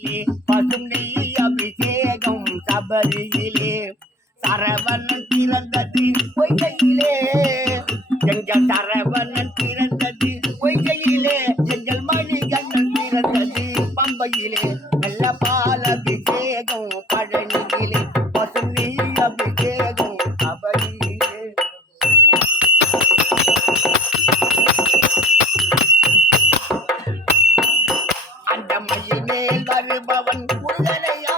பசும் நெய் அபிஷேகம் சபரியிலே சரவணன் பிறந்தது பொய்கையிலே எங்கள் சரவணன் பிறந்தது பொய்கையிலே எங்கள் மணிகண்டன் பிறந்தது பம்பையிலே நல்ல பால் அபிஷேகம் பழனியிலே பசும் நெய் அபிஷேகம் சபரியிலே அந்த மயில் மேல் வருபவன் முருகனையா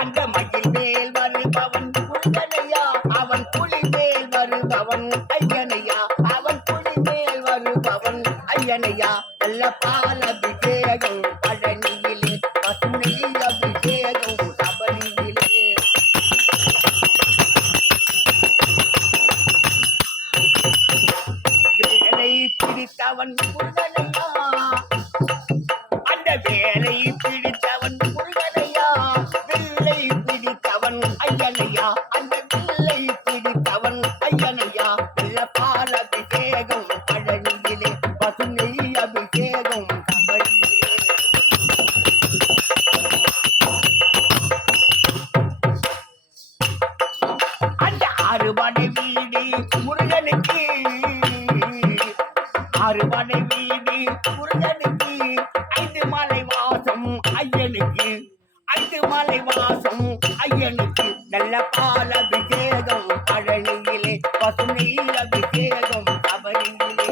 அந்த மயில் மேல் வருபவன் முருகனையா அவன் புலி மேல் வருபவன் ஐயனையா அவன் புலி மேல் வருபவன் ஐயனையா நல்ல பால் அபிஷேகம் பழனியிலே பசுமை அபிஷேகம் சபரியிலே வேலை பிடித்தவன் முருகனையா அந்த வேலை பிடித்தவன் முருகனையா வில்லை பிடித்தவன் ஐயனையா அந்த வில்லை பிடித்தவன் ஐயனையா நல்ல பால் அபிஷேகம் பழனியிலே பசுமை அபிஷேகம் சபரியிலே அந்த அறுபடை வீடு முருகனுக்கு அறுபடை வீடு முருகனுக்கு 5 மலை வாசம் ஐயனுக்கு 5 மலை வாசம் ஐயனுக்கு நல்ல பால் அபிஷேகம் பழனியிலே பசுமை அபிஷேகம் சபரியிலே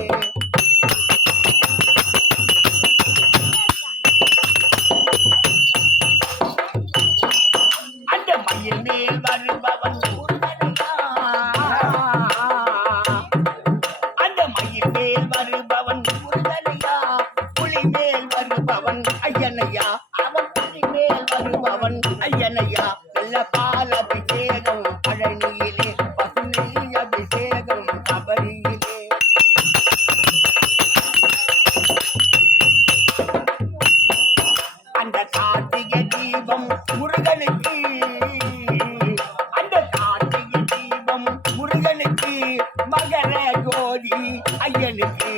அந்த மயில் மேல் வருபவன் முருகனையா அந்த மயில் மேல் வருபவன் முருகனையா புலி மேல் வருபவன் ஐயனையா அவன் புலி மேல் வருபவன் ஐயனையா நல்ல பால் அபிஷேகம் பழனியிலே பசுமை அபிஷேகம் சபரியிலே அந்த கார்த்திகை தீபம் முருகனுக்கு அந்த கார்த்திகை தீபம் முருகனுக்கு மகர ஜோதி ஐயனுக்கு